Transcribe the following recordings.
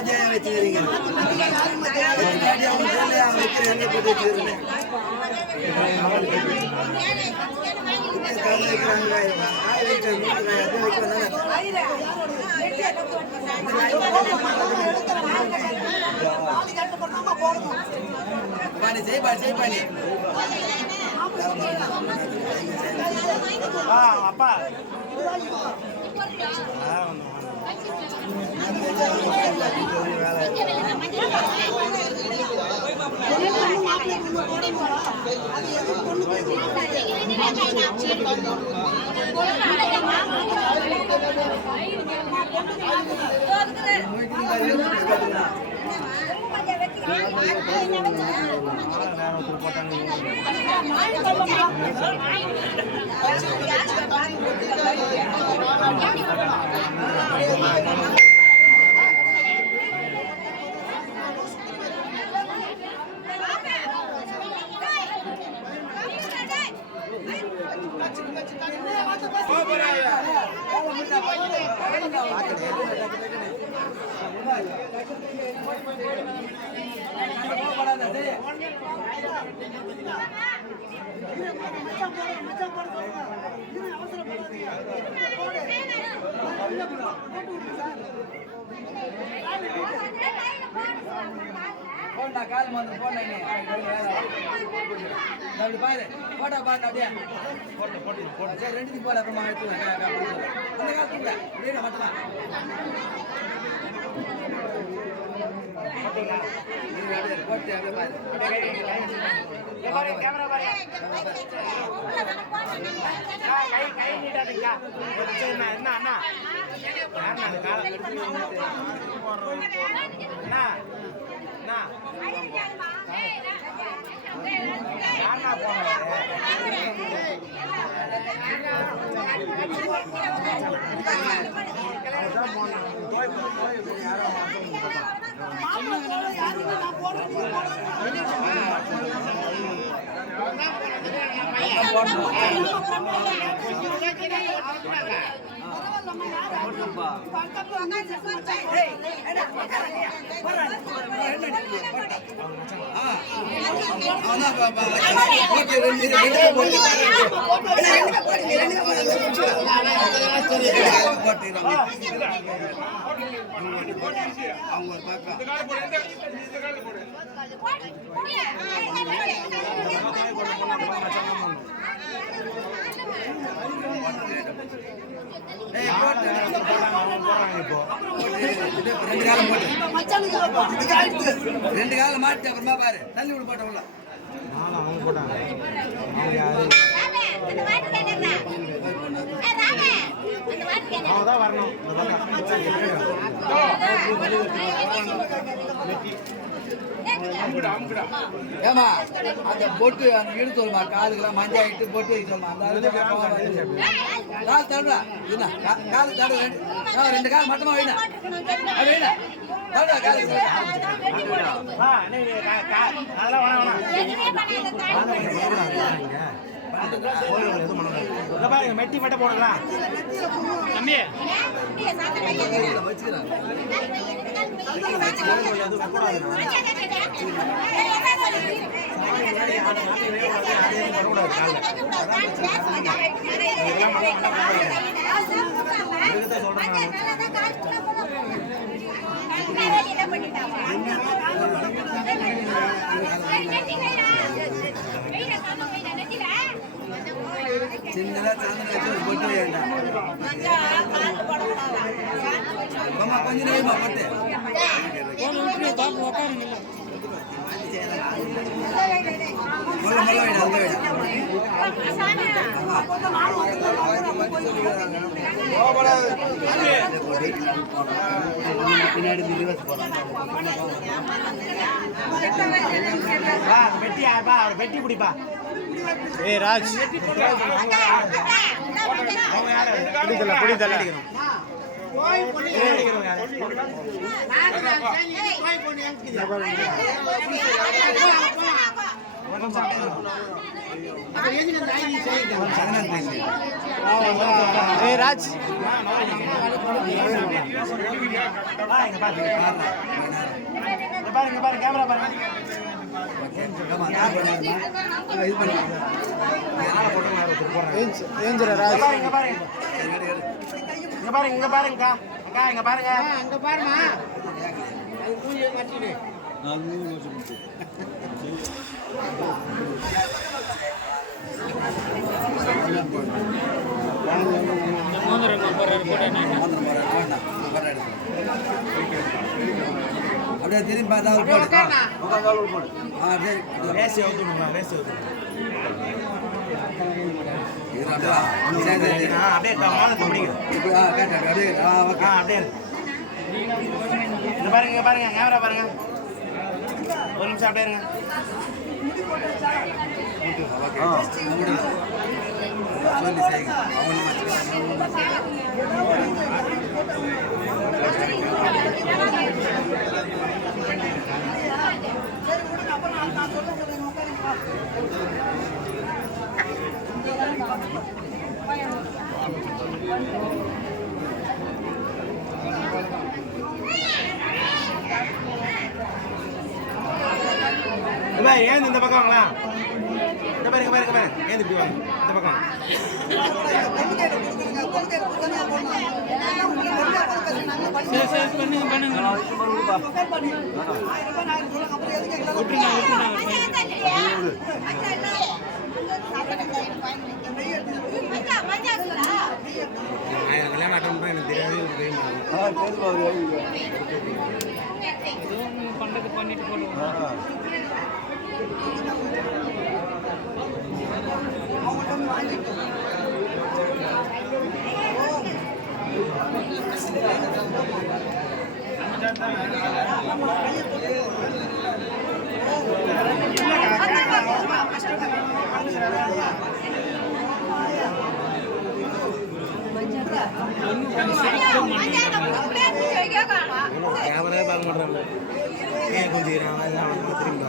ராஜா வச்சுக்கிறீங்க அப்பா போண்டா கால் வந்து போண்டா அப்படி பாரு போட்டா பாட்டு அப்படியே போட்டு சரி ரெண்டு போட அப்புறமா எடுத்துக்கலாம் அந்த காலத்துல வீட மட்டும்தான் போட்டு அப்படியே பாரு கேமரா பாரு கை நீட்டாதீங்க என்ன அண்ணா ரெண்டு காலம் மாட்டு அப்புறமா பாரு தள்ளி விட போட்ட உள்ள அவங்க போட்டாங்க அவதான் வரணும் ஏமா அந்த பொட்டு அந்த இடு சொல்லுமா காலுக்கெல்லாம் மஞ்சள் ஆகிட்டு பொட்டு வைக்க சொல்லுமா அந்த கால் தடுறா என்ன காலு தடு ரெண்டு கால் மட்டமா வைடா அது வைடா தடுறா காலு மெட்டி மட்டும் போடலாம் தம்பி சின்னதா சாந்தன வச்சு பொட்டு வேண்டாம் அம்மா கொஞ்சம் நேரமா பொட்டு பின்னாடி வெட்டி பிடிப்பா ஏ ராஜ் புடிதல ராஜ் பாருங்க பாருங்க கேமரா பாருங்க பாருங்க பாருங்க இங்க பாருங்க இங்க பாருங்க அக்கா இங்க பாருங்க அங்க பாருமா அது மூஞ்சியை மாத்திடு நான் மூஞ்சி மாத்திடு அப்படியே திரும்பி பார்த்தா போடு ரேஸ் ஊத்துடுங்க ரேஸ் ஊத்துடுங்க அப்படியே மாதத்தை முடிங்க அப்படியே இங்க பாருங்க பாருங்க கேமரா பாருங்க ஒரு நிமிஷம் அப்படியே இருங்க சொல்லி செய்யுங்க ஏன் இந்த பக்கம் வாங்களா இந்த பாருங்க பாருங்க பாருங்க ஏன் இப்படி வாங்க இந்த பக்கம் கல்யாணம் அட்டன் எனக்கு தெரியாது பண்றது பண்ணிட்டு போடுவோம் கேமரா பார்க்க மாட்டாங்க ஏன் கொஞ்சம் திரும்பி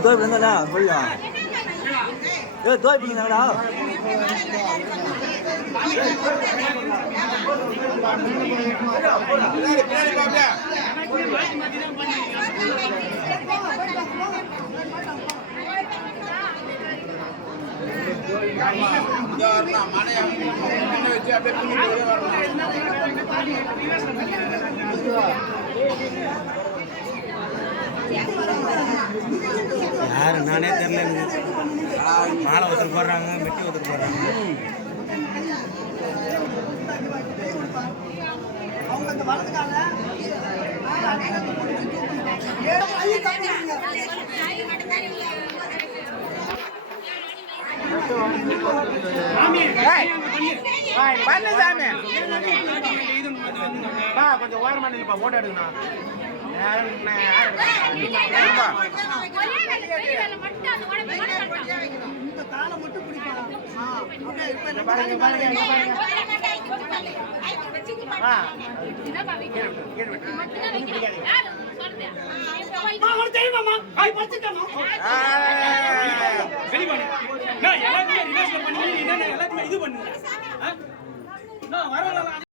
tôi bên đây nào bây giờ tôi bên nào đó யாரு நானே தெரியல மாலை ஒருத்தர் போடுறாங்க மெட்டி ஒருத்தர் போடுறாங்க கொஞ்சம் ஓரம் பண்ணிப்பா போட்டோ எடுக்கணும் எல்லாத்தையும் இது பண்ணுங்க